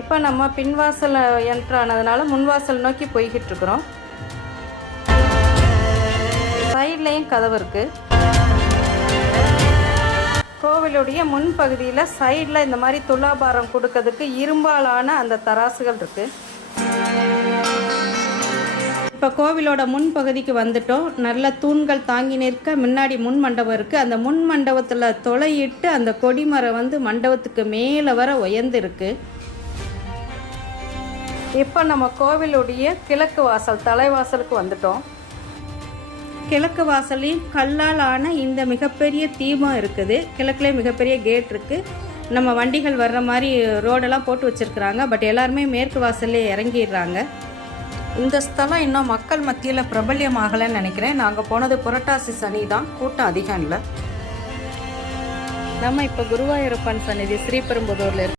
இப்போ நம்ம பின்வாசல் என்ட்ரு ஆனதுனால முன்வாசல் நோக்கி போய்கிட்டு இருக்கிறோம். சைட்லேயும் கதவு இருக்குது. கோவிலுடைய முன்பகுதியில் சைடில் இந்த மாதிரி துலாபாரம் கொடுக்கறதுக்கு இரும்பாலான அந்த தராசுகள் இருக்குது. இப்போ கோவிலோட முன்பகுதிக்கு வந்துட்டோம். நல்ல தூண்கள் தாங்கி நிற்க முன்னாடி முன் மண்டபம் இருக்குது. அந்த முன் மண்டபத்தில் தொலையிட்டு அந்த கொடிமரம் மண்டபத்துக்கு மேலே வர உயர்ந்திருக்கு. இப்போ நம்ம கோவிலுடைய கிழக்கு வாசல் தலைவாசலுக்கு வந்துட்டோம். கிழக்கு வாசலையும் கல்லால் ஆன இந்த மிகப்பெரிய தீபம் இருக்குது. கிழக்குலேயே மிகப்பெரிய கேட் இருக்குது. நம்ம வண்டிகள் வர்ற மாதிரி ரோடெல்லாம் போட்டு வச்சுருக்குறாங்க. பட் எல்லாருமே மேற்கு வாசல்லே இறங்கிடுறாங்க. இந்த ஸ்தலம் இன்னும் மக்கள் மத்தியில் பிரபல்யம் ஆகலைன்னு நினைக்கிறேன். நாங்கள் போனது புரட்டாசி சனி தான், கூட்டம் அதிகம் இல்லை. நம்ம இப்போ குருவாயூரப்பன் சன்னிதி ஸ்ரீபெரும்புதூரில்